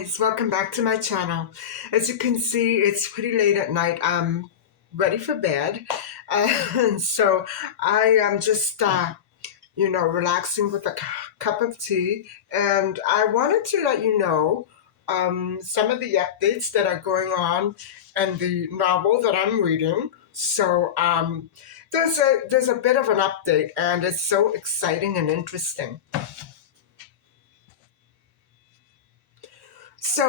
guys, welcome back to my channel. As you can see, it's pretty late at night. I'm ready for bed. And so I am just, relaxing with a cup of tea. And I wanted to let you know some of the updates that are going on and the novel that I'm reading. So there's a bit of an update, and it's so exciting and interesting. So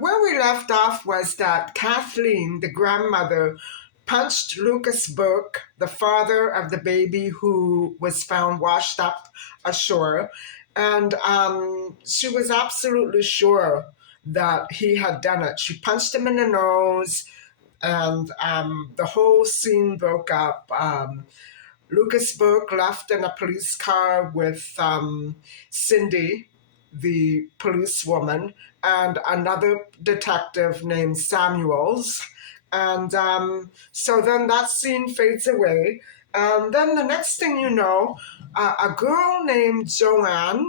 where we left off was that Kathleen, the grandmother, punched Lucas Burke, the father of the baby who was found washed up ashore, and she was absolutely sure that he had done it. She punched him in the nose, and the whole scene broke up. Lucas Burke left in a police car with Cindy, the policewoman, and another detective named Samuels. And so then that scene fades away. And then the next thing you know, a girl named Joanne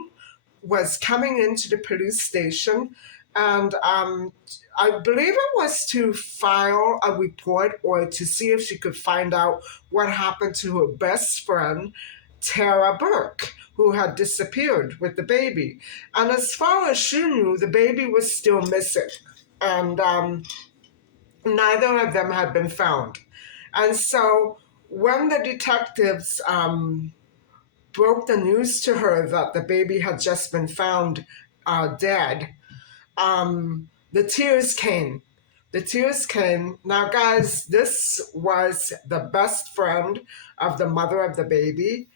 was coming into the police station, and I believe it was to file a report or to see if she could find out what happened to her best friend, Tara Burke, who had disappeared with the baby. And as far as she knew, the baby was still missing, and neither of them had been found. And so when the detectives broke the news to her that the baby had just been found dead, the tears came. The tears came. Now, guys, this was the best friend of the mother of the baby.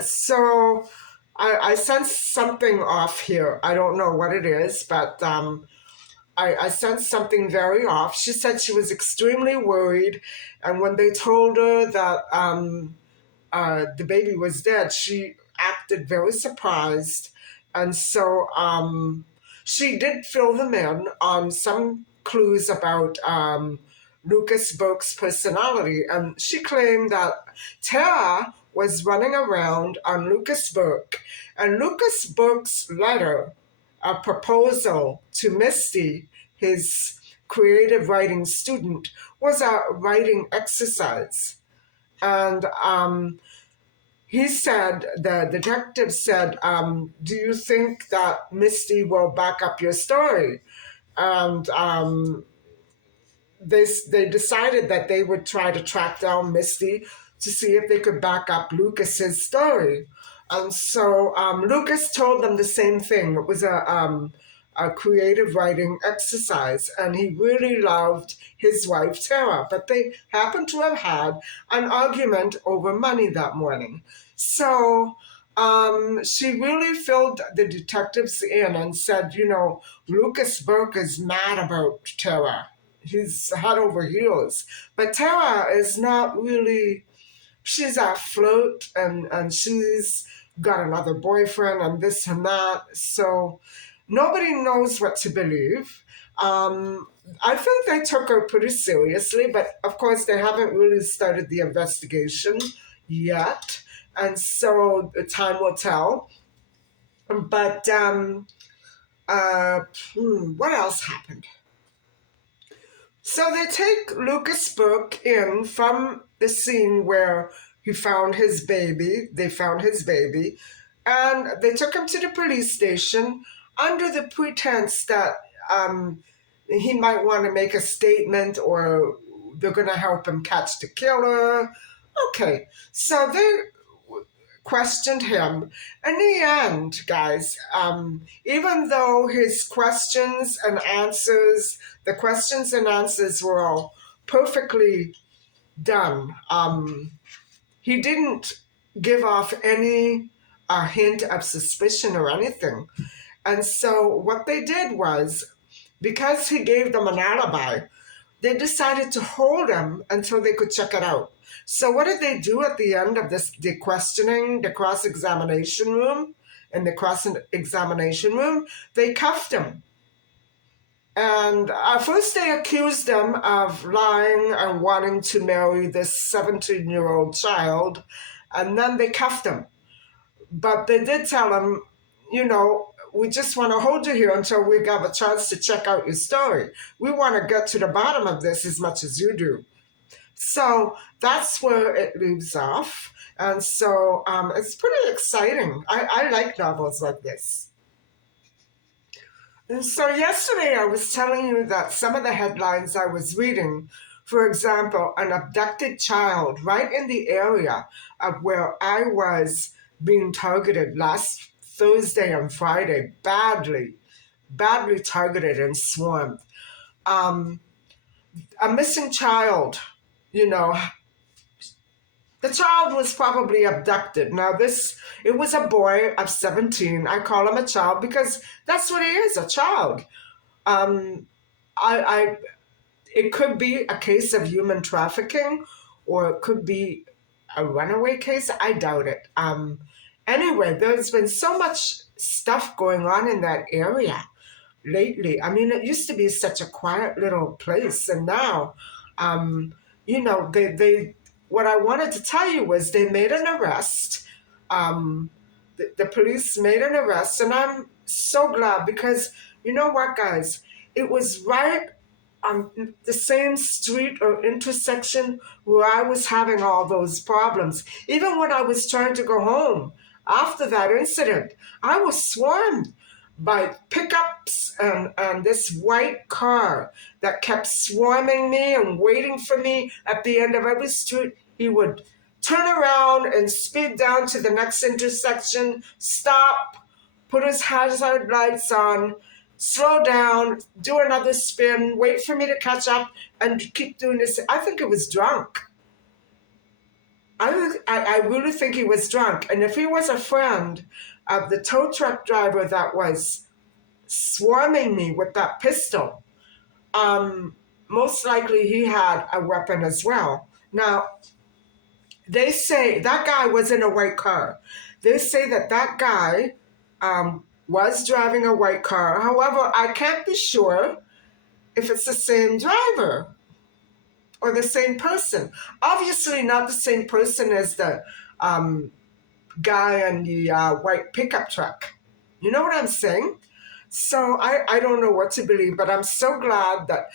So I sense something off here. I don't know what it is, but I sensed something very off. She said she was extremely worried, and when they told her that the baby was dead, she acted very surprised. And so she did fill them in on some clues about Lucas Burke's personality. And she claimed that Tara was running around on Lucas Burke, and Lucas Burke's letter, a proposal to Misty, his creative writing student, was a writing exercise. And he said, the detective said, do you think that Misty will back up your story? And they decided that they would try to track down Misty to see if they could back up Lucas's story. And so Lucas told them the same thing. It was a creative writing exercise, and he really loved his wife Tara, but they happened to have had an argument over money that morning. So she really filled the detectives in and said, Lucas Burke is mad about Tara. He's head over heels. But Tara is not really, she's a flirt, and she's got another boyfriend and this and that. So nobody knows what to believe. I think they took her pretty seriously, but of course they haven't really started the investigation yet. And so time will tell. But what else happened? So they take Lucas Burke in from the scene where he found his baby. They found his baby, and they took him to the police station under the pretense that he might want to make a statement, or they're going to help him catch the killer. Okay, so they questioned him. In the end, guys, even though his questions and answers, the questions and answers were all perfectly done, he didn't give off any hint of suspicion or anything. And so what they did was, because he gave them an alibi, they decided to hold him until they could check it out. So what did they do at the end of the questioning, the cross-examination room? In the cross-examination room, they cuffed him. And at first they accused him of lying and wanting to marry this 17-year-old child, and then they cuffed him. But they did tell him, we just want to hold you here until we have a chance to check out your story. We want to get to the bottom of this as much as you do. So that's where it leaves off. And so it's pretty exciting. I like novels like this. And so yesterday I was telling you that some of the headlines I was reading, for example, an abducted child right in the area of where I was being targeted last Thursday and Friday, badly targeted and swarmed. Um, a missing child, you know, the child was probably abducted. Now, it was a boy of 17. I call him a child because that's what he is, a child. Um, I it could be a case of human trafficking, or it could be a runaway case. I doubt it. Anyway, there's been so much stuff going on in that area lately. I mean, it used to be such a quiet little place, and now, um, they what I wanted to tell you was they made an arrest. The police made an arrest, and I'm so glad because you know what, guys, it was right on the same street or intersection where I was having all those problems. Even when I was trying to go home after that incident, I was swarmed by pickups and this white car that kept swarming me and waiting for me at the end of every street. He would turn around and speed down to the next intersection, stop, put his hazard lights on, slow down, do another spin, wait for me to catch up, and keep doing this. I think he was drunk. I really think he was drunk. And if he was a friend of the tow truck driver that was swarming me with that pistol, most likely he had a weapon as well. Now, they say that guy was in a white car. They say that guy was driving a white car. However, I can't be sure if it's the same driver or the same person. Obviously, not the same person as the guy in the white pickup truck. You know what I'm saying? So I don't know what to believe, but I'm so glad that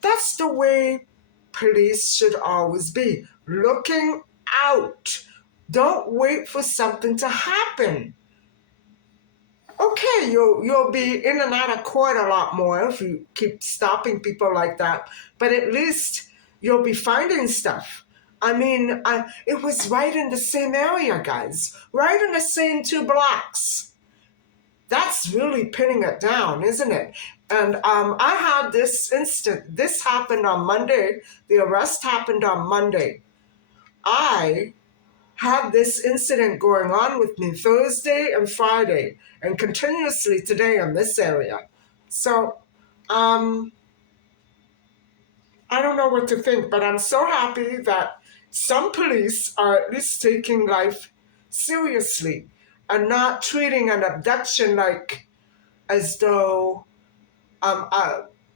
that's the way police should always be. Looking out. Don't wait for something to happen. Okay, you'll be in and out of court a lot more if you keep stopping people like that, but at least you'll be finding stuff. I mean, it was right in the same area, guys, right in the same 2 blocks. That's really pinning it down, isn't it? And I had this instant. This happened on Monday. The arrest happened on Monday. I had this incident going on with me Thursday and Friday and continuously today in this area. So, I don't know what to think, but I'm so happy that some police are at least taking life seriously and not treating an abduction like as though,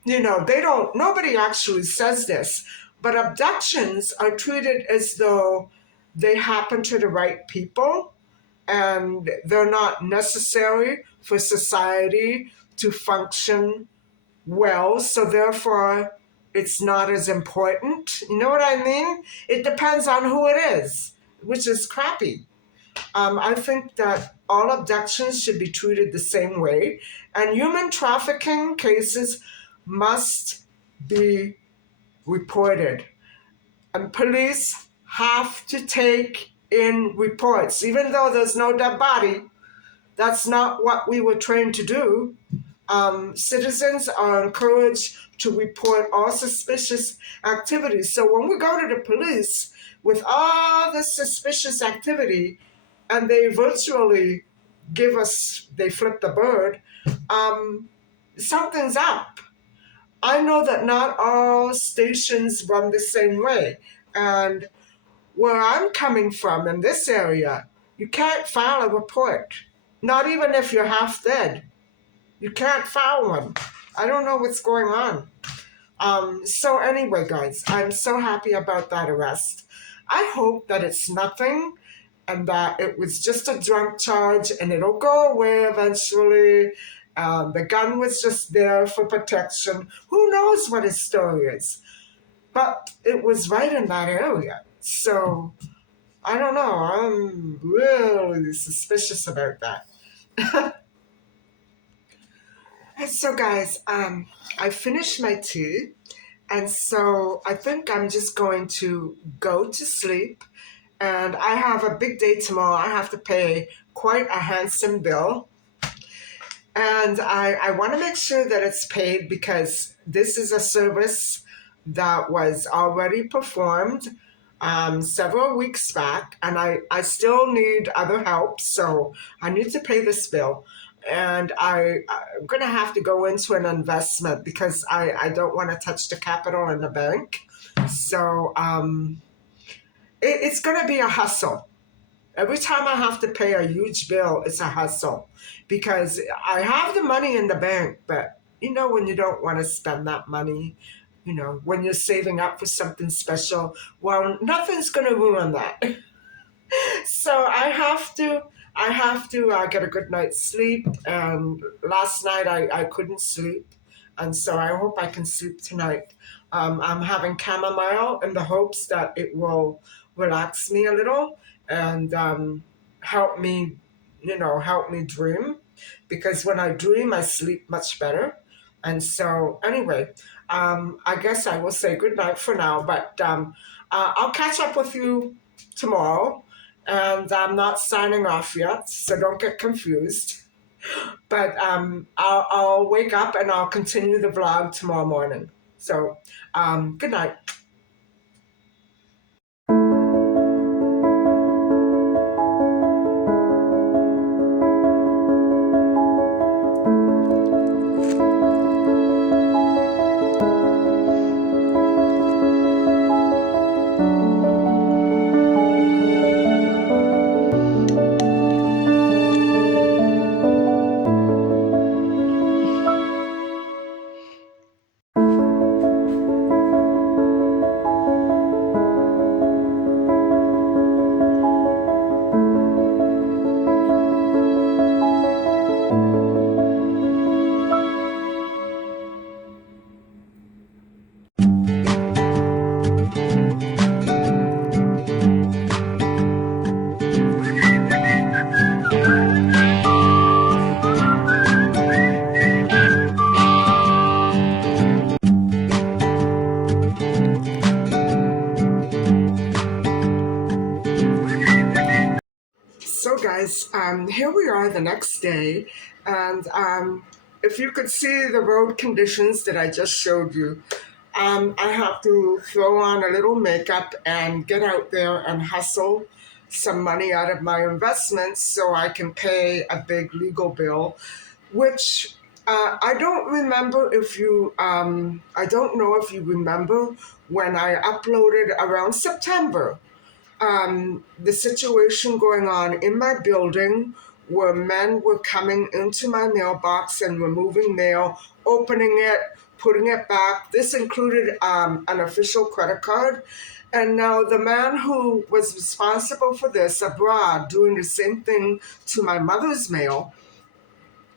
nobody actually says this, but abductions are treated as though they happen to the right people and they're not necessary for society to function well, so therefore it's not as important. You know what I mean? It depends on who it is, which is crappy. I think that all abductions should be treated the same way, and human trafficking cases must be reported. And police have to take in reports, even though there's no dead body. That's not what we were trained to do. Citizens are encouraged to report all suspicious activities. So when we go to the police with all this suspicious activity and they virtually they flip the bird, something's up. I know that not all stations run the same way. And where I'm coming from in this area, you can't file a report, not even if you're half dead. You can't file one. I don't know what's going on. So anyway, guys, I'm so happy about that arrest. I hope that it's nothing and that it was just a drunk charge and it'll go away eventually. The gun was just there for protection. Who knows what his story is? But it was right in that area. So I don't know. I'm really suspicious about that. And so, guys, I finished my tea. And so I think I'm just going to go to sleep. And I have a big day tomorrow. I have to pay quite a handsome bill. And I want to make sure that it's paid because this is a service that was already performed several weeks back, and I still need other help, so I need to pay this bill. And I'm going to have to go into an investment because I don't want to touch the capital in the bank. So it's going to be a hustle. Every time I have to pay a huge bill, it's a hustle because I have the money in the bank, but when you don't want to spend that money, when you're saving up for something special, well, nothing's going to ruin that. So I have to get a good night's sleep. And last night I couldn't sleep, and so I hope I can sleep tonight. I'm having chamomile in the hopes that it will relax me a little and help me, help me dream. Because when I dream, I sleep much better. And so, anyway, I guess I will say good night for now. But I'll catch up with you tomorrow. And I'm not signing off yet, so don't get confused. But I'll wake up and I'll continue the vlog tomorrow morning. So, good night. So, guys, here we are the next day, and if you could see the road conditions that I just showed you, I have to throw on a little makeup and get out there and hustle some money out of my investments so I can pay a big legal bill, which I don't remember if you, I don't know if you remember when I uploaded around September, the situation going on in my building where men were coming into my mailbox and removing mail, opening it, putting it back. This included an official credit card. And now the man who was responsible for this abroad doing the same thing to my mother's mail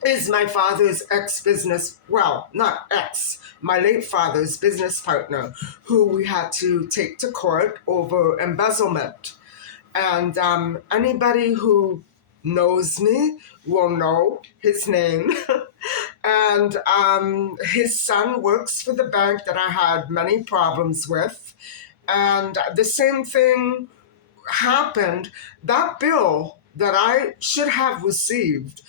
is my father's ex-business, well, not ex, my late father's business partner, who we had to take to court over embezzlement. And anybody who knows me will know his name. And his son works for the bank that I had many problems with. And the same thing happened. That bill that I should have received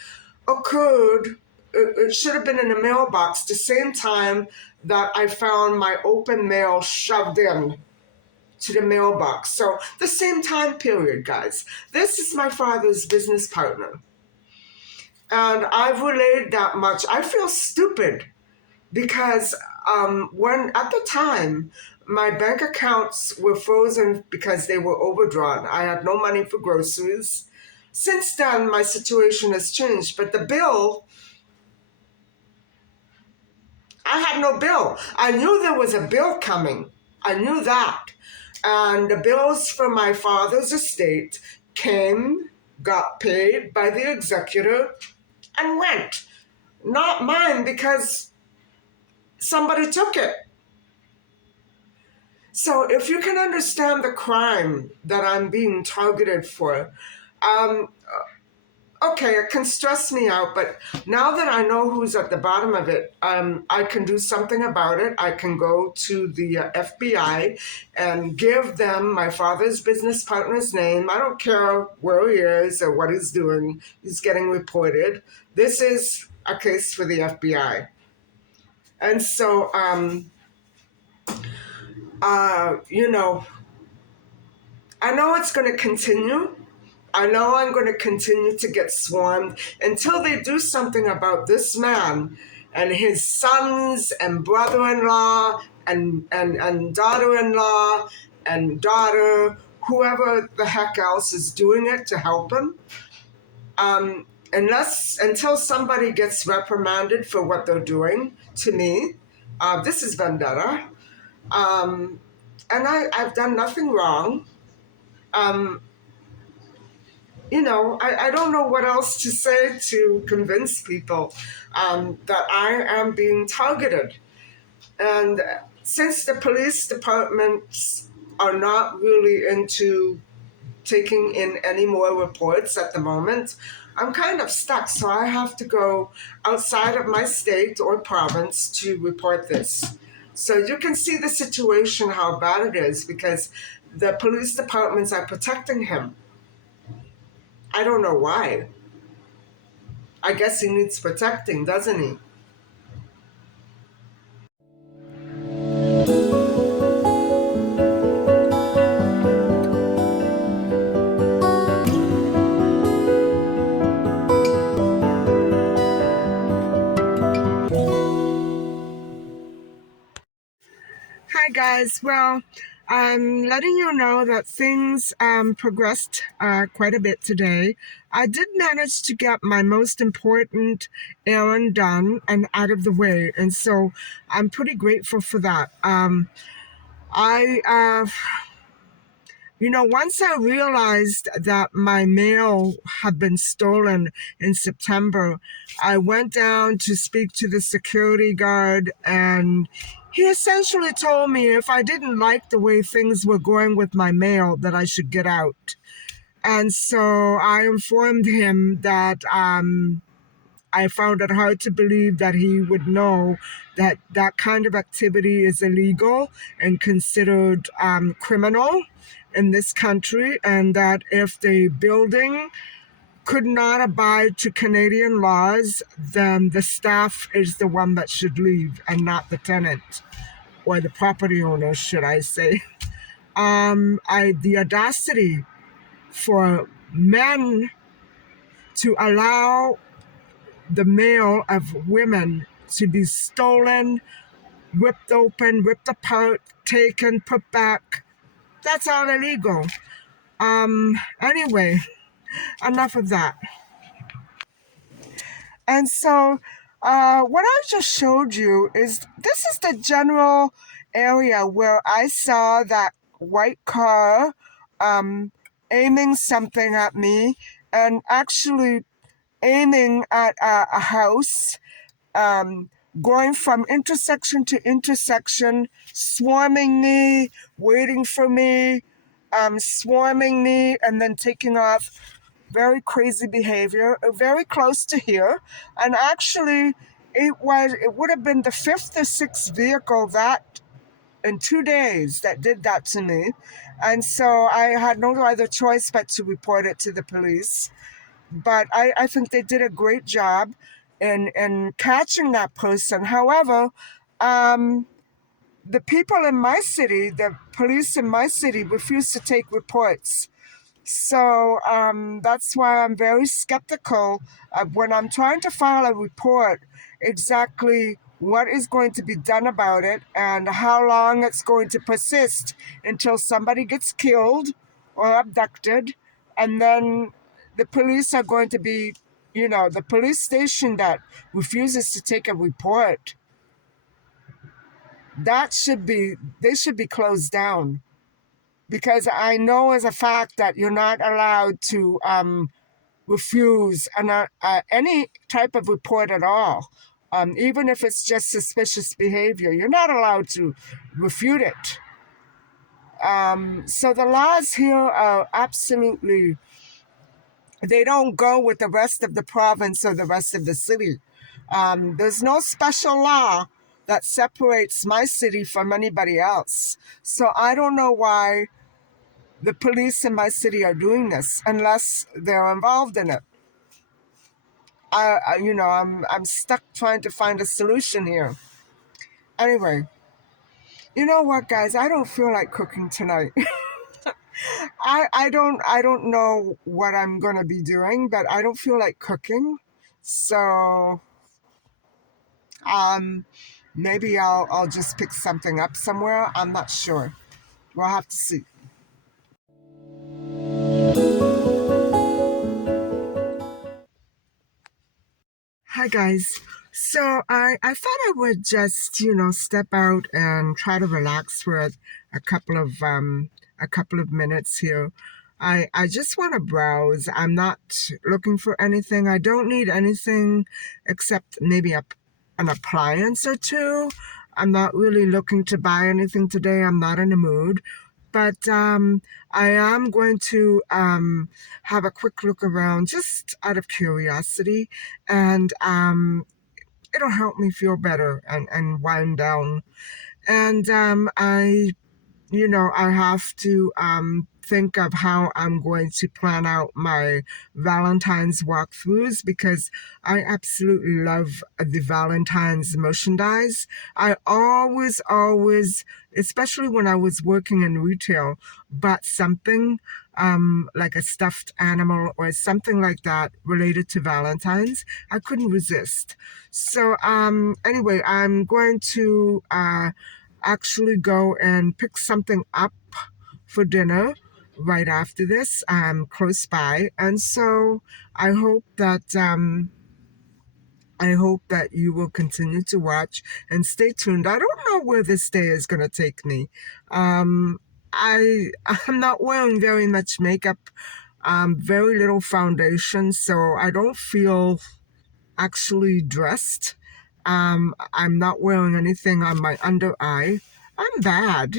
occurred, it should have been in a mailbox the same time that I found my open mail shoved in to the mailbox. So the same time period, guys. This is my father's business partner. And I've relayed that much. I feel stupid because when at the time my bank accounts were frozen because they were overdrawn. I had no money for groceries. Since then, my situation has changed, but the bill, I had no bill. I knew there was a bill coming. I knew that. And the bills for my father's estate came, got paid by the executor, and went. Not mine because somebody took it. So if you can understand the crime that I'm being targeted for, um, okay, it can stress me out, but now that I know who's at the bottom of it, I can do something about it. I can go to the FBI and give them my father's business partner's name. I don't care where he is or what he's doing. He's getting reported. This is a case for the FBI. And so, you know, I know it's going to continue. I know I'm going to continue to get swarmed until they do something about this man and his sons and brother-in-law and daughter-in-law and daughter, whoever the heck else is doing it to help him. Until somebody gets reprimanded for what they're doing to me, this is vendetta. And I've done nothing wrong. Um, I don't know what else to say to convince people that I am being targeted. And since the police departments are not really into taking in any more reports at the moment, I'm kind of stuck. So I have to go outside of my state or province to report this. So you can see the situation, how bad it is, because the police departments are protecting him. I don't know why. I guess he needs protecting, doesn't he? Hi, guys. Well, I'm letting you know that things progressed quite a bit today. I did manage to get my most important errand done and out of the way, and so I'm pretty grateful for that. I once I realized that my mail had been stolen in September, I went down to speak to the security guard, and he essentially told me if I didn't like the way things were going with my mail, that I should get out. And so I informed him that I found it hard to believe that he would know that that kind of activity is illegal and considered criminal in this country, and that if the building could not abide to Canadian laws, then the staff is the one that should leave and not the tenant or the property owner, should I say. The audacity for men to allow the mail of women to be stolen, ripped open, ripped apart, taken, put back. That's all illegal. Anyway, enough of that. And so, what I just showed you this is the general area where I saw that white car aiming something at me and actually aiming at a house, going from intersection to intersection, swarming me, waiting for me, swarming me, and then taking off. Very crazy behavior, very close to here. And actually, it would have been the fifth or sixth vehicle that in 2 days that did that to me. And so I had no other choice but to report it to the police. But I think they did a great job in catching that person. However, the people in my city, the police in my city, refused to take reports. So that's why I'm very skeptical when I'm trying to file a report, exactly what is going to be done about it and how long it's going to persist until somebody gets killed or abducted. And then the police are going to be, the police station that refuses to take a report, they should be closed down. because I know as a fact that you're not allowed to refuse any type of report at all. Even if it's just suspicious behavior, you're not allowed to refute it. So the laws here are absolutely, they don't go with the rest of the province or the rest of the city. There's no special law that separates my city from anybody else. So I don't know why the police in my city are doing this unless they're involved in it. I'm stuck trying to find a solution here. Anyway, you know what, guys? I don't feel like cooking tonight. I don't know what I'm gonna be doing, but I don't feel like cooking. So maybe I'll just pick something up somewhere. I'm not sure. We'll have to see. Hi guys. So I thought I would just, step out and try to relax for a couple of minutes here. I just want to browse. I'm not looking for anything. I don't need anything except maybe an appliance or two. I'm not really looking to buy anything today. I'm not in the mood. But I am going to have a quick look around just out of curiosity, and it'll help me feel better and wind down. And I have to think of how I'm going to plan out my Valentine's walkthroughs because I absolutely love the Valentine's merchandise. I always, especially when I was working in retail, bought something like a stuffed animal or something like that related to Valentine's. I couldn't resist. So anyway, I'm going to actually go and pick something up for dinner right after this. I'm close by, and so I hope that you will continue to watch and stay tuned. I don't know where this day is going to take me. Um, I'm not wearing very much makeup, very little foundation, so I don't feel actually dressed. I'm not wearing anything on my under eye. I'm bad.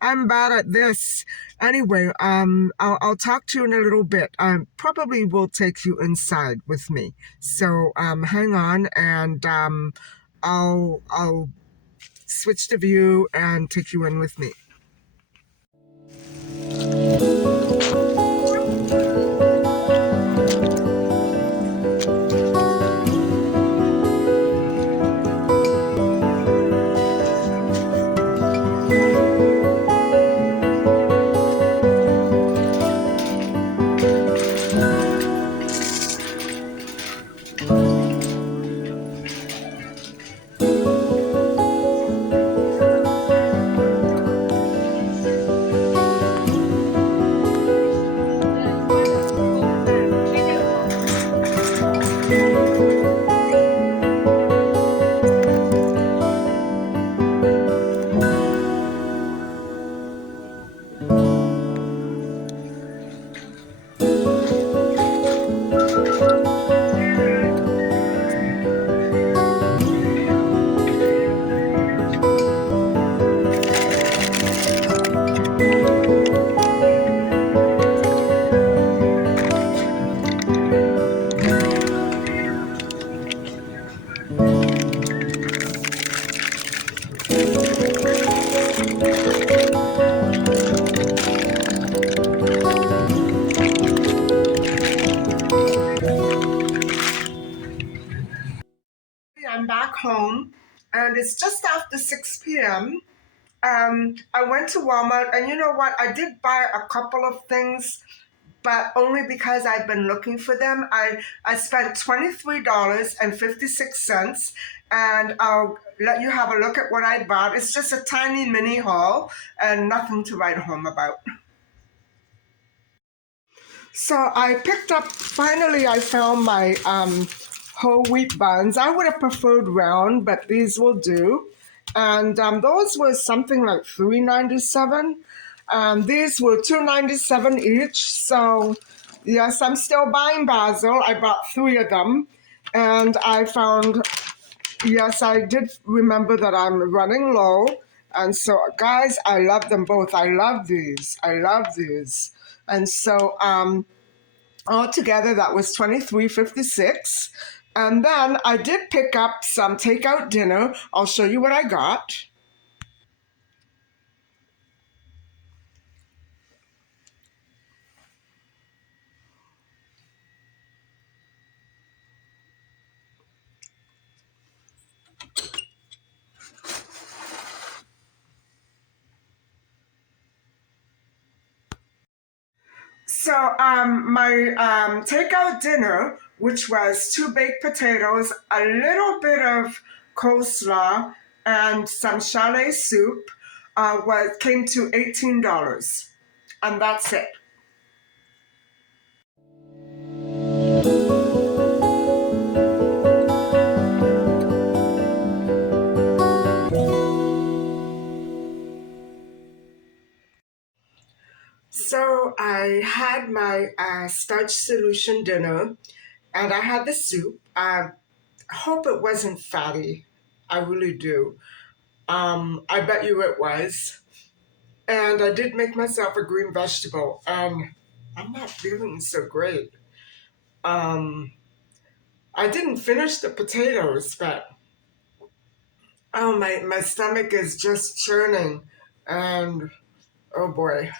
I'm bad at this. Anyway, I'll talk to you in a little bit. Probably will take you inside with me. So hang on, and I'll switch the view and take you in with me. I'm back home, and it's just after 6 p.m. I went to Walmart, and you know what? I did buy a couple of things, but only because I've been looking for them. I spent $23.56, and I'll let you have a look at what I bought. It's just a tiny mini haul and nothing to write home about. So I picked up, finally I found my whole wheat buns. I would have preferred round, but these will do. And those were something like $3.97. These were $2.97 each. So, yes, I'm still buying basil. I bought three of them. And I found, yes, I did remember that I'm running low. And so, guys, I love them both. I love these. I love these. And so, altogether, that was $23.56. And then I did pick up some takeout dinner. I'll show you what I got. So my takeout dinner, which was two baked potatoes, a little bit of coleslaw, and some chalet soup, came to $18, and that's it. So I had my starch solution dinner, and I had the soup. I hope it wasn't fatty. I really do. I bet you it was. And I did make myself a green vegetable, and I'm not feeling so great. Um, I didn't finish the potatoes, but oh, my stomach is just churning, and oh boy,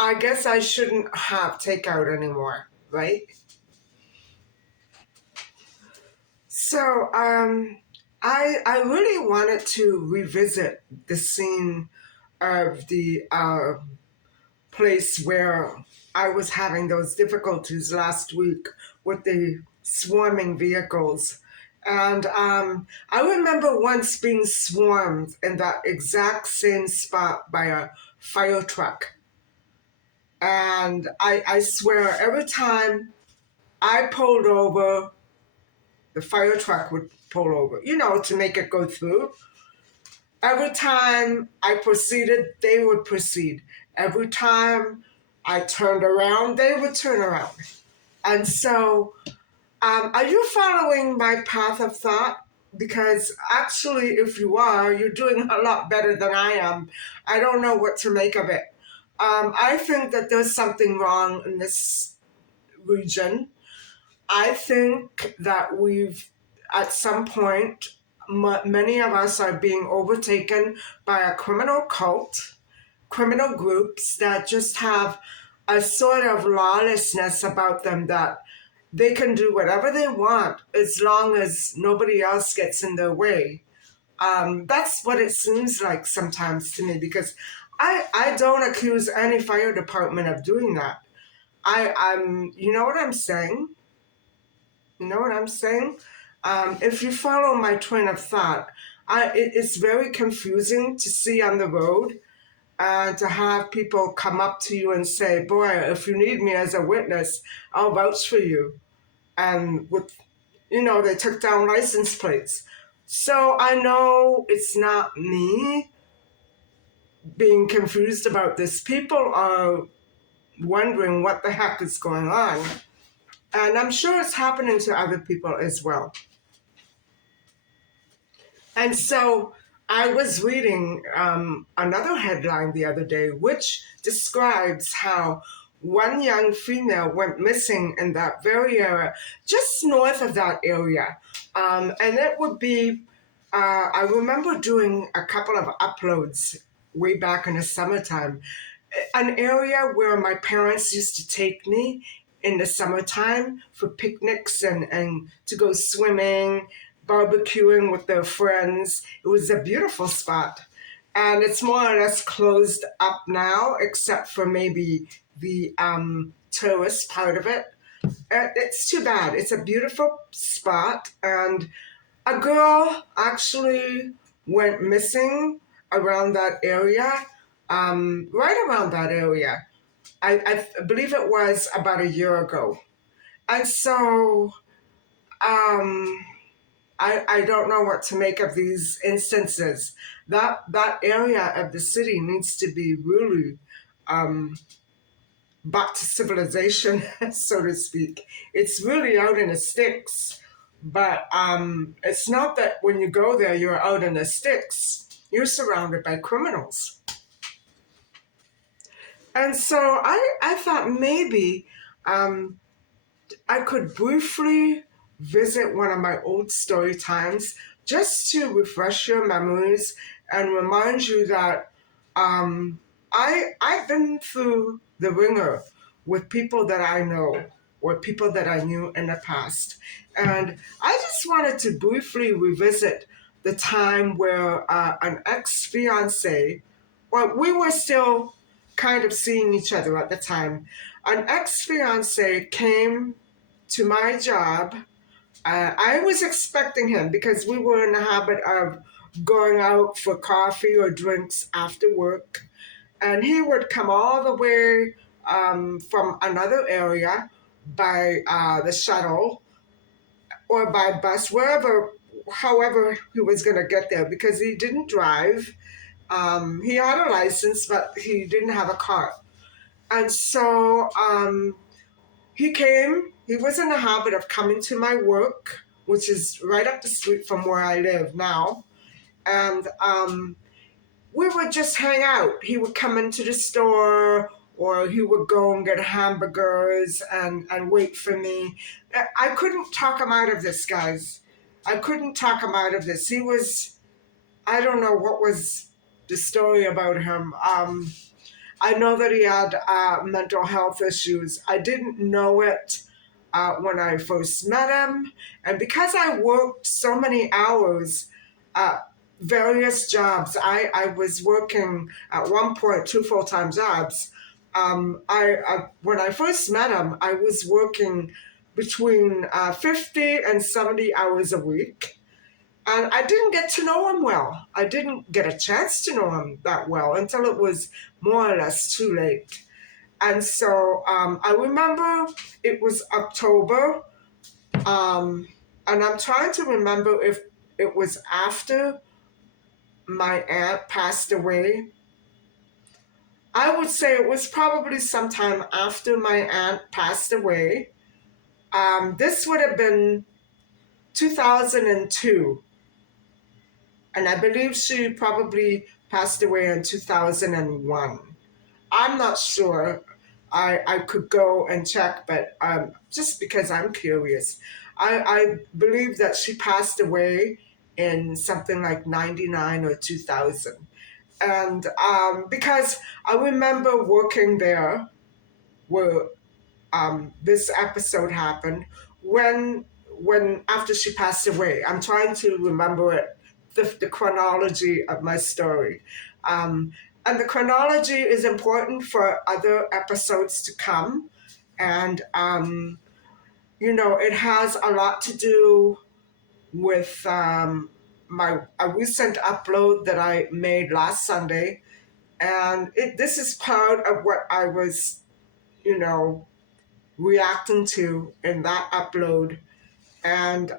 I guess I shouldn't have takeout anymore, right? So, I really wanted to revisit the scene of the place where I was having those difficulties last week with the swarming vehicles. And I remember once being swarmed in that exact same spot by a fire truck. And I swear, every time I pulled over, the fire truck would pull over, to make it go through. Every time I proceeded, they would proceed. Every time I turned around, they would turn around. And so, are you following my path of thought? Because actually, if you are, you're doing a lot better than I am. I don't know what to make of it. I think that there's something wrong in this region. I think that at some point, many of us are being overtaken by a criminal cult, criminal groups that just have a sort of lawlessness about them that they can do whatever they want as long as nobody else gets in their way. That's what it seems like sometimes to me because I don't accuse any fire department of doing that. You know what I'm saying? You know what I'm saying? If you follow my train of thought, it's very confusing to see on the road and to have people come up to you and say, "Boy, if you need me as a witness, I'll vouch for you." And they took down license plates. So I know it's not me being confused about this. People are wondering what the heck is going on. And I'm sure it's happening to other people as well. And so I was reading another headline the other day, which describes how one young female went missing in that very area, just north of that area. And it would be, I remember doing a couple of uploads way back in the summertime, an area where my parents used to take me in the summertime for picnics and to go swimming, barbecuing with their friends. It was a beautiful spot. And it's more or less closed up now, except for maybe the tourist part of it. It's too bad. It's a beautiful spot. And a girl actually went missing around that area, right around that area. I believe it was about a year ago. And so, um, I don't know what to make of these instances. That area of the city needs to be really back to civilization, so to speak. It's really out in the sticks, but it's not that when you go there, you're out in the sticks. You're surrounded by criminals. And so I thought maybe um, I could briefly visit one of my old story times just to refresh your memories and remind you that I've been through the ringer with people that I know or people that I knew in the past. And I just wanted to briefly revisit the time where an ex fiance, well, we were still kind of seeing each other at the time. An ex fiance came to my job. I was expecting him because we were in the habit of going out for coffee or drinks after work. And he would come all the way from another area by the shuttle or by bus, wherever, however he was going to get there because he didn't drive. He had a license, but he didn't have a car. And so he came, he was in the habit of coming to my work, which is right up the street from where I live now. And we would just hang out. He would come into the store or he would go and get hamburgers and wait for me. I couldn't talk him out of this, guys. I couldn't talk him out of this. He was, I don't know what was the story about him. I know that he had mental health issues. I didn't know it when I first met him. And because I worked so many hours, various jobs, I was working at one point 2 full-time jobs. When I first met him, I was working between 50 and 70 hours a week. And I didn't get to know him well. I didn't get a chance to know him that well until it was more or less too late. And so I remember it was October, and I'm trying to remember if it was after my aunt passed away. I would say it was probably sometime after my aunt passed away. This would have been 2002. And I believe she probably passed away in 2001. I'm not sure. I could go and check, but just because I'm curious. I believe that she passed away in something like 99 or 2000. And because I remember working there where this episode happened, when after she passed away. I'm trying to remember it, the chronology of my story. And the chronology is important for other episodes to come. And, it has a lot to do with my a recent upload that I made last Sunday. And this is part of what I was, reacting to in that upload. And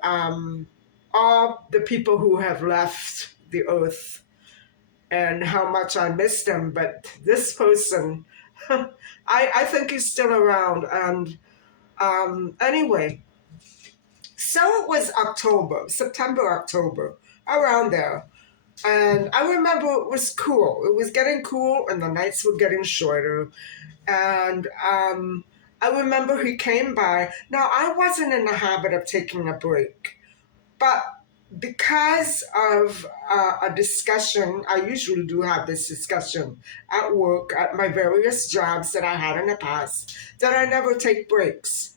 all the people who have left the earth and how much I miss them. But this person, I think he's still around. And anyway, so it was September, October, around there. And I remember it was cool. It was getting cool and the nights were getting shorter. And I remember he came by. Now, I wasn't in the habit of taking a break, but because of a discussion, I usually do have this discussion at work, at my various jobs that I had in the past, that I never take breaks.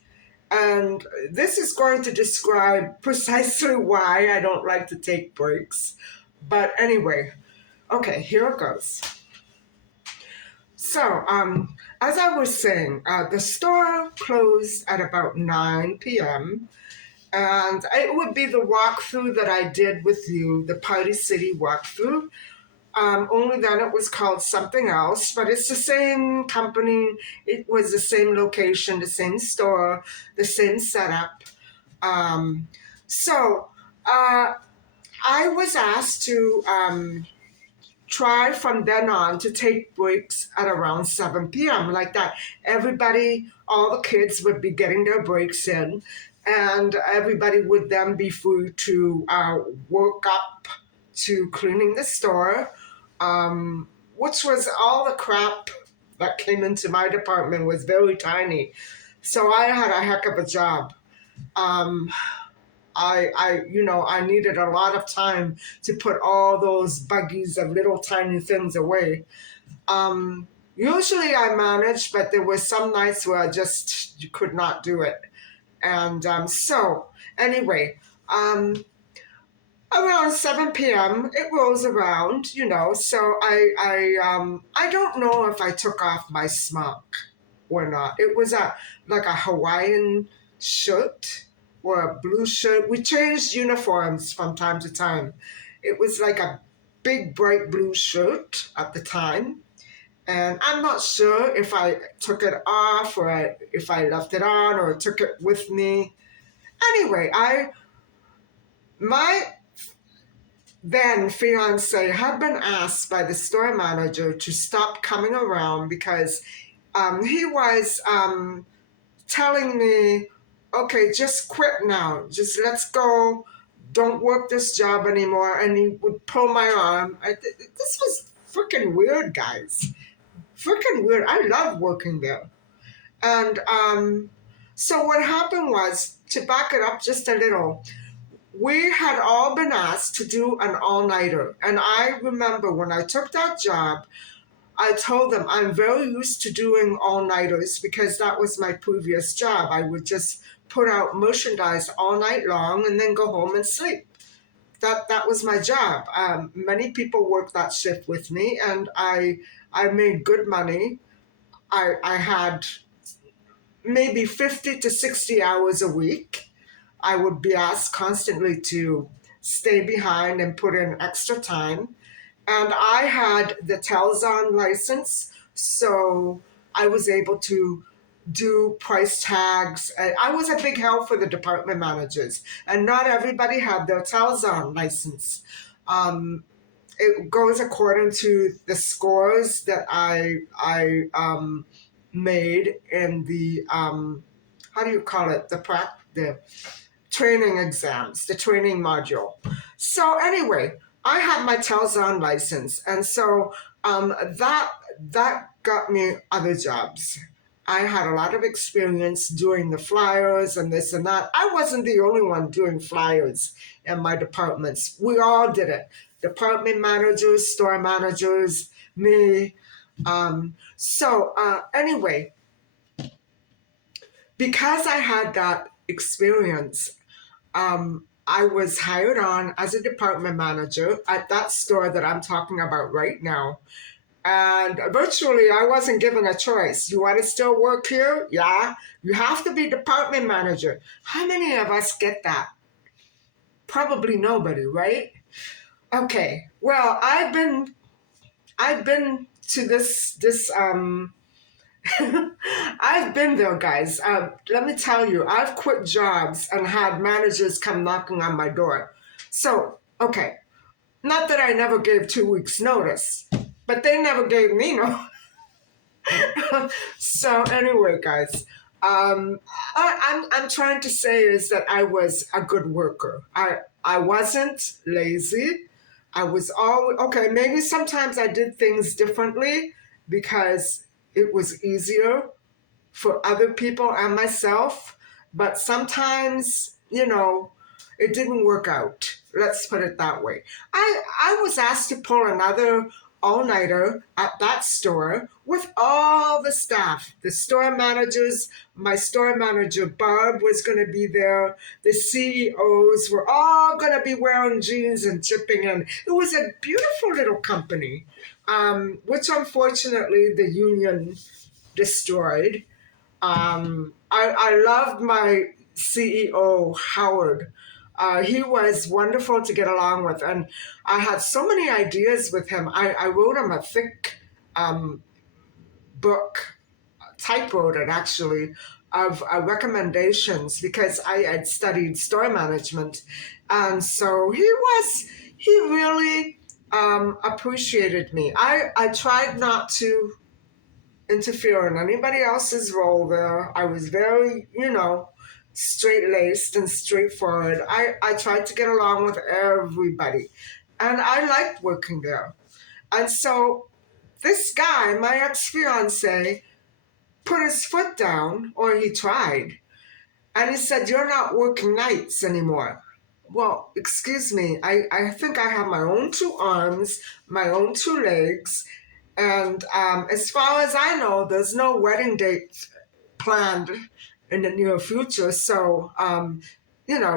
And this is going to describe precisely why I don't like to take breaks. But anyway, okay, here it goes. So, as I was saying, the store closed at about 9 p.m. And it would be the walkthrough that I did with you, the Party City walkthrough. Only then it was called something else, but it's the same company. It was the same location, the same store, the same setup. So Uh, I was asked to try from then on to take breaks at around 7 p.m. like that. Everybody, all the kids would be getting their breaks in, and everybody would then be free to work up to cleaning the store, which was all the crap that came into my department was very tiny. So I had a heck of a job. Um, I needed a lot of time to put all those buggies of little tiny things away. Usually I managed, but there were some nights where I just you could not do it. And so anyway, um, around 7 p.m. it rolls around, so I don't know if I took off my smock or not. It was like a Hawaiian shirt or a blue shirt. We changed uniforms from time to time. It was like a big bright blue shirt at the time. And I'm not sure if I took it off or if I left it on or took it with me. Anyway, my then fiance had been asked by the store manager to stop coming around because he was telling me, okay, just quit now. Just let's go. Don't work this job anymore. And he would pull my arm. This was freaking weird, guys. Freaking weird. I love working there. And so what happened was, to back it up just a little, we had all been asked to do an all-nighter. And I remember when I took that job, I told them I'm very used to doing all-nighters because that was my previous job. I would just put out merchandise all night long and then go home and sleep. That was my job. Many people worked that shift with me, and I made good money. I had maybe 50 to 60 hours a week. I would be asked constantly to stay behind and put in extra time. And I had the Telzon license, so I was able to do price tags. I was a big help for the department managers, and not everybody had their Telzon license. It goes according to the scores that I made in the how do you call it, the training exams, the training module. So anyway, I had my Telzon license, and so that got me other jobs. I had a lot of experience doing the flyers and this and that. I wasn't the only one doing flyers in my departments. We all did it. Department managers, store managers, me. Anyway, because I had that experience, I was hired on as a department manager at that store that I'm talking about right now. And virtually, I wasn't given a choice. You want to still work here? Yeah. You have to be department manager. How many of us get that? Probably nobody, right? Okay. Well, I've been to this I've been there, guys. Let me tell you, I've quit jobs and had managers come knocking on my door. So, okay, not that I never gave 2 weeks notice, but they never gave me no. So anyway, guys, I'm trying to say is that I was a good worker. I wasn't lazy. I was always okay. Maybe sometimes I did things differently because it was easier for other people and myself, but sometimes, it didn't work out. Let's put it that way. I was asked to pull another all-nighter at that store with all the staff. The store managers, my store manager, Barb, was going to be there. The CEOs were all going to be wearing jeans and chipping in. It was a beautiful little company, which unfortunately the union destroyed. I loved my CEO, Howard. He was wonderful to get along with, and I had so many ideas with him. I wrote him a thick book, typewrote it actually, of recommendations because I had studied story management. And so he really appreciated me. I tried not to interfere in anybody else's role there. I was very, straight laced and straightforward. I tried to get along with everybody. And I liked working there. And so this guy, my ex fiance, put his foot down, or he tried, and he said, "You're not working nights anymore." Well, excuse me, I think I have my own two arms, my own two legs, and as far as I know, there's no wedding date planned in the near future. So,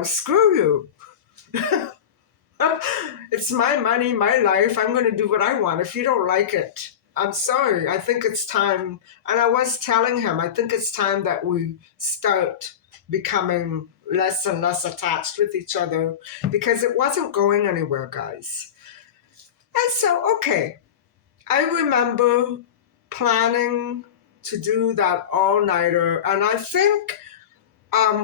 screw you. It's my money, my life. I'm going to do what I want. If you don't like it, I'm sorry. I think it's time. And I was telling him, I think it's time that we start becoming less and less attached with each other because it wasn't going anywhere, guys. And so, okay, I remember planning to do that all-nighter. And I think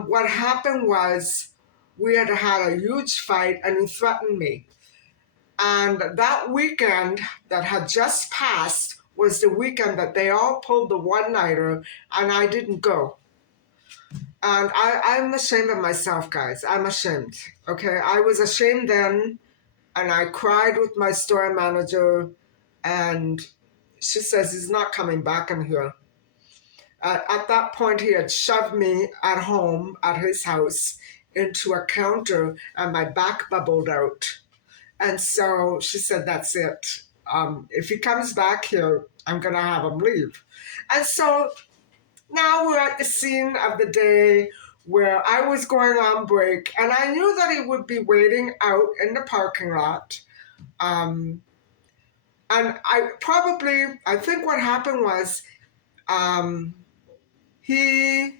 what happened was we had had a huge fight and he threatened me. And that weekend that had just passed was the weekend that they all pulled the one-nighter and I didn't go. And I'm ashamed of myself, guys. I'm ashamed. Okay, I was ashamed then, and I cried with my store manager, and she says he's not coming back in here. At that point, he had shoved me at home at his house into a counter, and my back bubbled out. And so she said, "That's it. If he comes back here, I'm going to have him leave." And so now we're at the scene of the day where I was going on break, and I knew that he would be waiting out in the parking lot. And I think what happened was he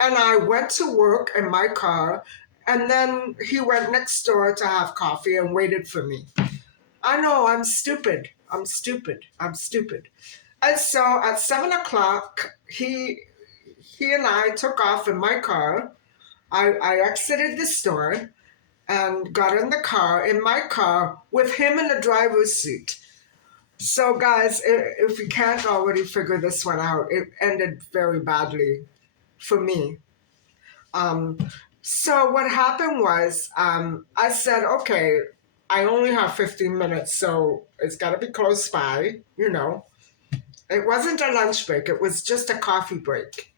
and I went to work in my car, and then he went next door to have coffee and waited for me. I know, I'm stupid. I'm stupid. I'm stupid. And so at 7 o'clock, he and I took off in my car. I exited the store and got in the car, in my car, with him in the driver's seat. So guys, if you can't already figure this one out, it ended very badly for me. So what happened was, I said, okay, I only have 15 minutes, so it's got to be close by, It wasn't a lunch break, it was just a coffee break.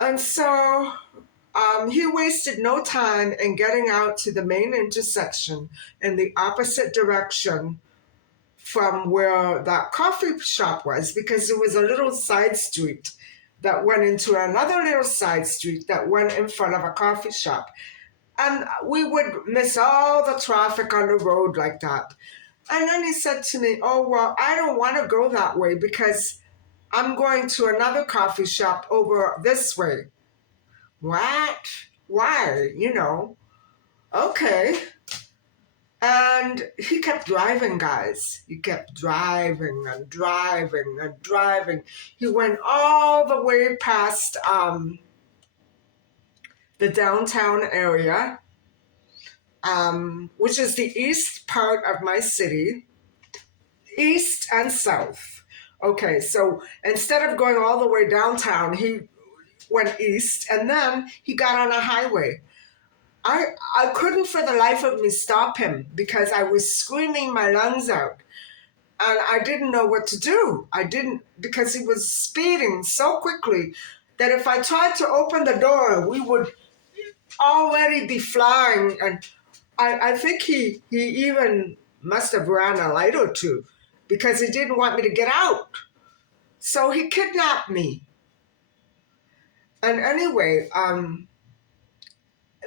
And so he wasted no time in getting out to the main intersection in the opposite direction from where that coffee shop was, because there was a little side street that went into another little side street that went in front of a coffee shop. And we would miss all the traffic on the road like that. And then he said to me, "Oh, well, I don't want to go that way because I'm going to another coffee shop over this way." What? Why? Okay. And he kept driving, guys. He kept driving and driving and driving. He went all the way past the downtown area, which is the east part of my city, east and south. Okay, so instead of going all the way downtown, he went east, and then he got on a highway. I couldn't for the life of me stop him because I was screaming my lungs out. And I didn't know what to do. Because he was speeding so quickly that if I tried to open the door, we would already be flying. And I think he even must have ran a light or two because he didn't want me to get out. So he kidnapped me. And anyway,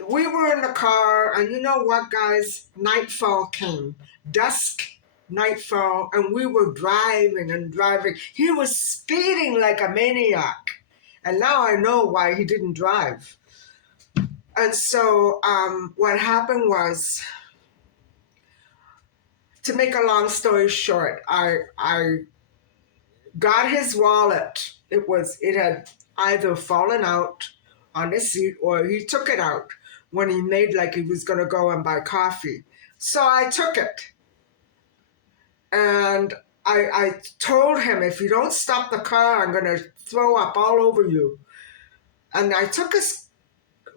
we were in the car, and you know what, guys? Nightfall came. Dusk, nightfall, and we were driving and driving. He was speeding like a maniac. And now I know why he didn't drive. And so what happened was, to make a long story short, I got his wallet. It had either fallen out on the seat or he took it out when he made like he was going to go and buy coffee. So I took it. And I told him, if you don't stop the car, I'm going to throw up all over you. And I took his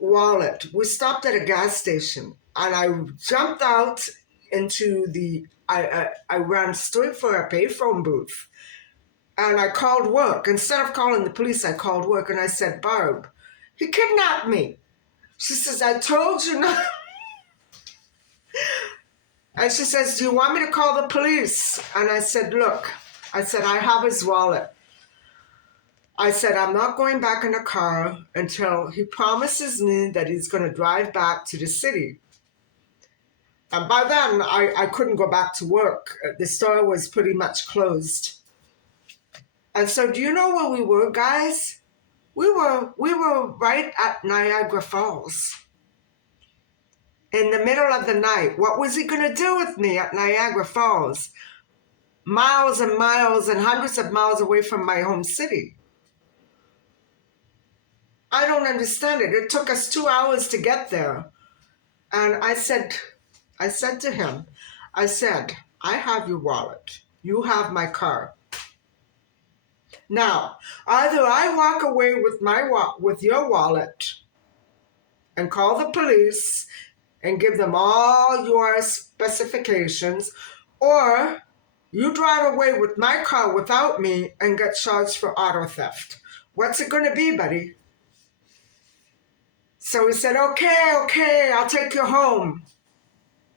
wallet. We stopped at a gas station. And I jumped out into I ran straight for a payphone booth. And I called work. Instead of calling the police, I called work. And I said, Barb, he kidnapped me. She says, I told you not. And she says, do you want me to call the police? And I said, look, I have his wallet. I said, I'm not going back in the car until he promises me that he's going to drive back to the city. And by then, I couldn't go back to work. The store was pretty much closed. And so do you know where we were, guys? We were right at Niagara Falls. In the middle of the night. What was he going to do with me at Niagara Falls? Miles and miles and hundreds of miles away from my home city. I don't understand it. It took us 2 hours to get there. And I said to him, I have your wallet. You have my car. Now, either I walk away with your wallet and call the police and give them all your specifications, or you drive away with my car without me and get charged for auto theft. What's it going to be, buddy? So he said, okay, I'll take you home.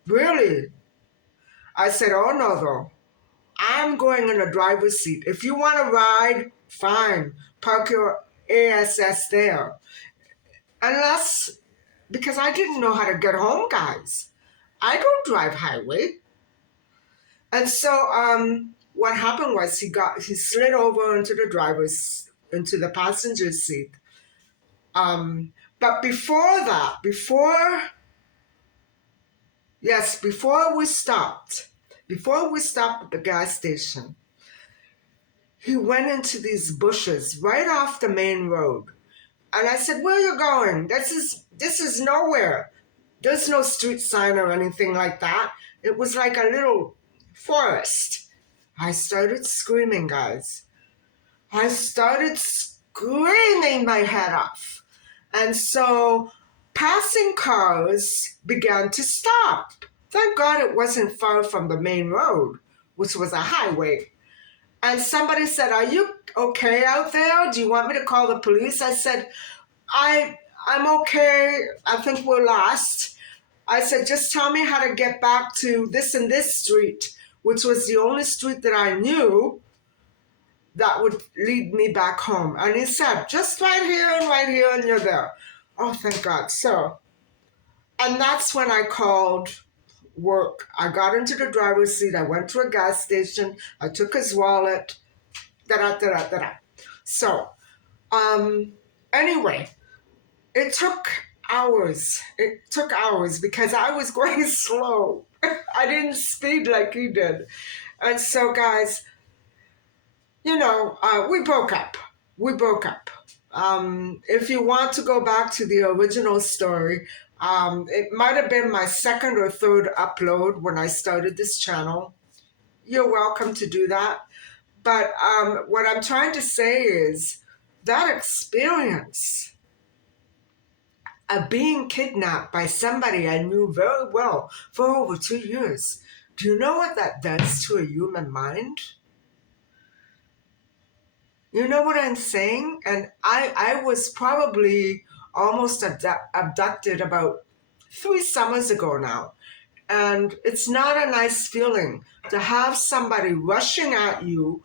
Really? I said, oh no, though. I'm going in the driver's seat. If you want to ride, fine. Park your ASS there. Unless, because I didn't know how to get home, guys. I don't drive highway. And so what happened was he slid over into the passenger's seat. But before we stopped at the gas station, he went into these bushes right off the main road. And I said, where are you going? This is nowhere. There's no street sign or anything like that. It was like a little forest. I started screaming, guys. I started screaming my head off. And so passing cars began to stop. Thank God it wasn't far from the main road, which was a highway. And somebody said, are you okay out there? Do you want me to call the police? I said, I'm okay. I think we're lost. I said, just tell me how to get back to this and this street, which was the only street that I knew that would lead me back home. And he said, just right here, and you're there. Oh, thank God. So, and that's when I called work. I got into the driver's seat. I went to a gas station. I took his wallet. So, anyway, it took hours. Because I was going slow. I didn't speed like he did. And so, guys, we broke up. If you want to go back to the original story, it might have been my second or third upload when I started this channel. You're welcome to do that. But what I'm trying to say is that experience of being kidnapped by somebody I knew very well for over 2 years, do you know what that does to a human mind? You know what I'm saying? And I was probably almost abducted about 3 summers ago now. And it's not a nice feeling to have somebody rushing at you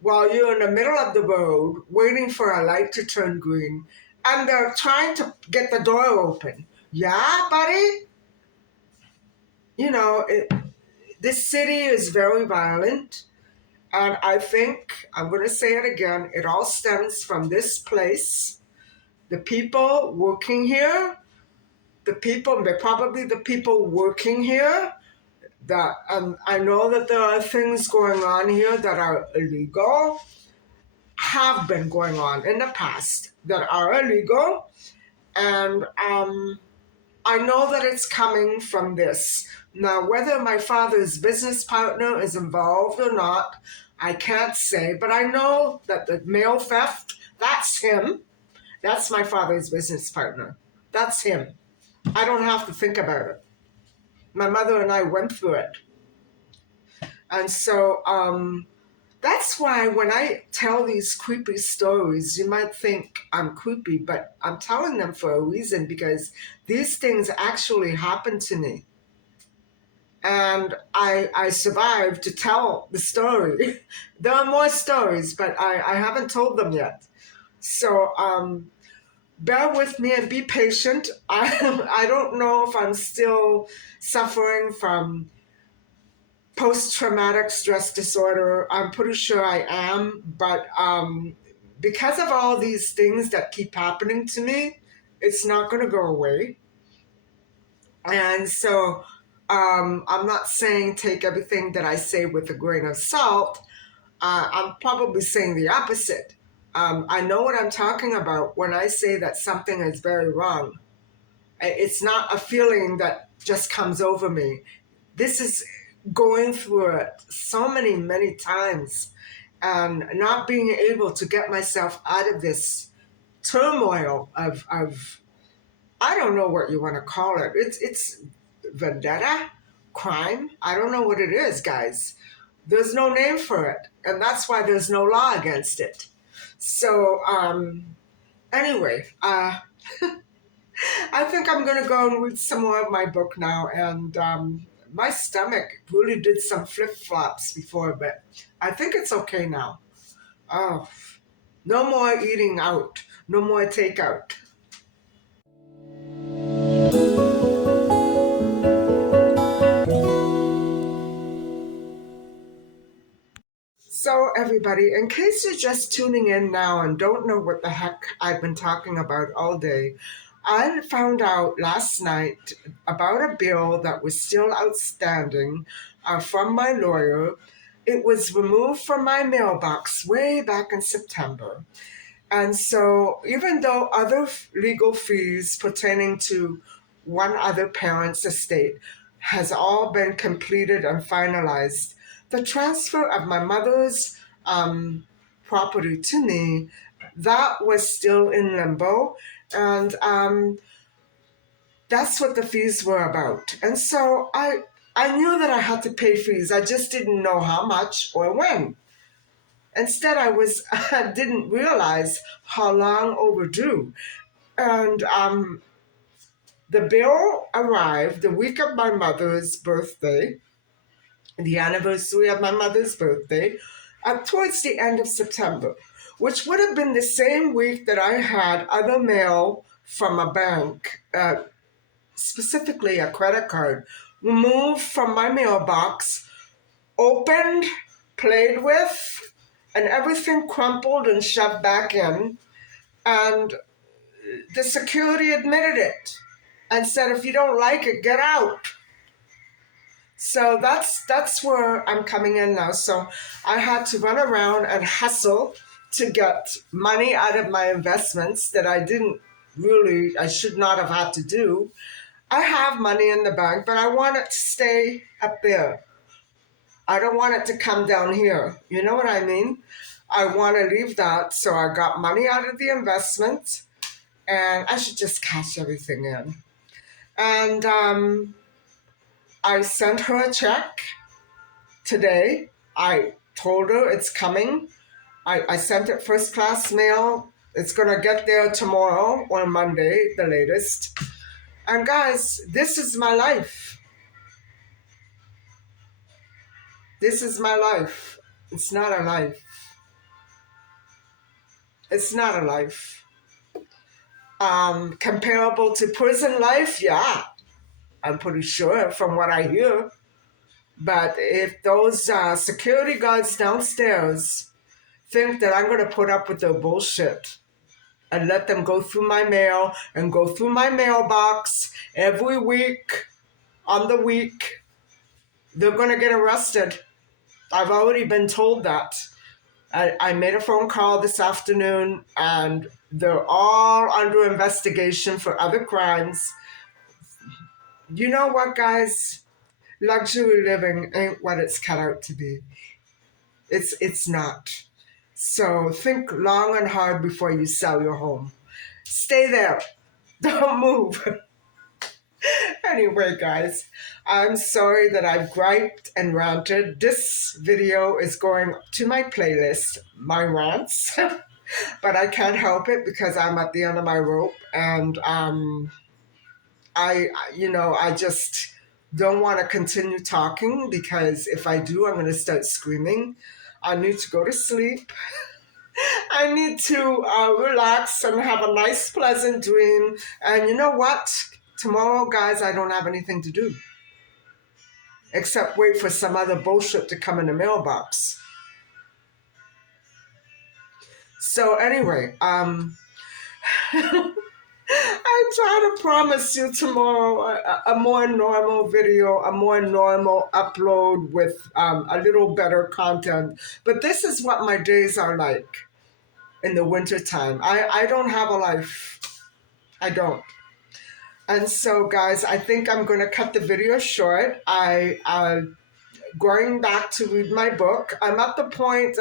while you're in the middle of the road waiting for a light to turn green. And they're trying to get the door open. Yeah, buddy? This city is very violent. And I think, I'm going to say it again, it all stems from this place. The people working here, probably the people working here, I know that there are things going on here that are illegal. have been going on in the past that are illegal. And I know that it's coming from this. Now, whether my father's business partner is involved or not, I can't say, but I know that the mail theft, that's him. That's my father's business partner. That's him. I don't have to think about it. My mother and I went through it. And so that's why when I tell these creepy stories, you might think I'm creepy, but I'm telling them for a reason, because these things actually happened to me. And I survived to tell the story. There are more stories, but I haven't told them yet. So bear with me and be patient. I don't know if I'm still suffering from post-traumatic stress disorder. I'm pretty sure I am, but because of all these things that keep happening to me, it's not going to go away. And so I'm not saying take everything that I say with a grain of salt. I'm probably saying the opposite. I know what I'm talking about when I say that something is very wrong. It's not a feeling that just comes over me. This is going through it so many times and not being able to get myself out of this turmoil of I don't know what you want to call it. It's vendetta, crime. I don't know what it is, guys. There's no name for it, and that's why there's no law against it. So anyway, I think I'm going to go and read some more of my book now. And my stomach really did some flip-flops before, but I think it's okay now. Oh, no more eating out. No more takeout. So, everybody, in case you're just tuning in now and don't know what the heck I've been talking about all day, I found out last night about a bill that was still outstanding from my lawyer. It was removed from my mailbox way back in September. And so, even though other legal fees pertaining to one other parent's estate has all been completed and finalized, the transfer of my mother's property to me, that was still in limbo. And that's what the fees were about. And so I knew that I had to pay fees. I just didn't know how much or when. Instead, I didn't realize how long overdue. And the bill arrived the week of my mother's birthday, the anniversary of my mother's birthday, towards the end of September, which would have been the same week that I had other mail from a bank, specifically a credit card, removed from my mailbox, opened, played with, and everything crumpled and shoved back in. And the security admitted it and said, if you don't like it, get out. So that's where I'm coming in now. So I had to run around and hustle to get money out of my investments that I should not have had to do. I have money in the bank, but I want it to stay up there. I don't want it to come down here. You know what I mean? I want to leave that. So I got money out of the investment, and I should just cash everything in. And I sent her a check today. I told her it's coming. I sent it first class mail. It's going to get there tomorrow or Monday, the latest. And guys, this is my life. This is my life. It's not a life. It's not a life. Comparable to prison life, yeah, I'm pretty sure from what I hear. But if those security guards downstairs think that I'm going to put up with their bullshit and let them go through my mail and go through my mailbox every week on the week, they're going to get arrested. I've already been told that. I made a phone call this afternoon, and they're all under investigation for other crimes. You know what, guys? Luxury living ain't what it's cut out to be. It's not. So think long and hard before you sell your home. Stay there. Don't move. Anyway, guys, I'm sorry that I've griped and ranted. This video is going to my playlist, my rants, but I can't help it because I'm at the end of my rope, and I just don't want to continue talking, because if I do, I'm going to start screaming. I need to go to sleep. I need to relax and have a nice, pleasant dream. And you know what? Tomorrow, guys, I don't have anything to do except wait for some other bullshit to come in the mailbox. So anyway, I try to promise you tomorrow a more normal video, a more normal upload with a little better content. But this is what my days are like in the wintertime. I don't have a life. I don't. And so, guys, I think I'm going to cut the video short. Going back to read my book. I'm at the point,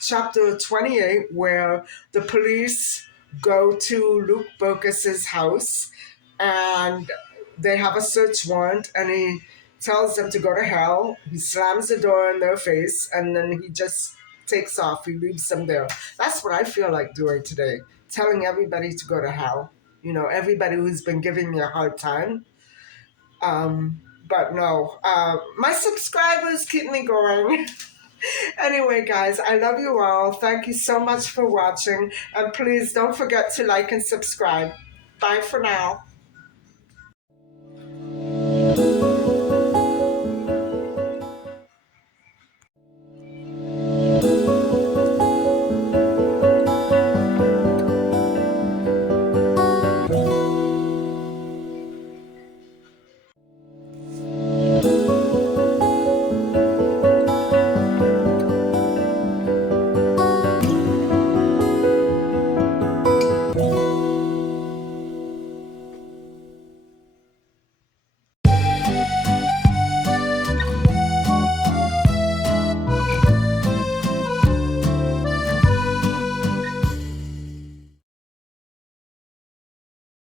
chapter 28, where the police go to Luke Burgess's house, and they have a search warrant, and he tells them to go to hell. He slams the door in their face, and then he just takes off. He leaves them there. That's what I feel like doing today, telling everybody to go to hell. You know, everybody who's been giving me a hard time. But no, my subscribers keep me going. Anyway, guys, I love you all. Thank you so much for watching. And please don't forget to like and subscribe. Bye for now.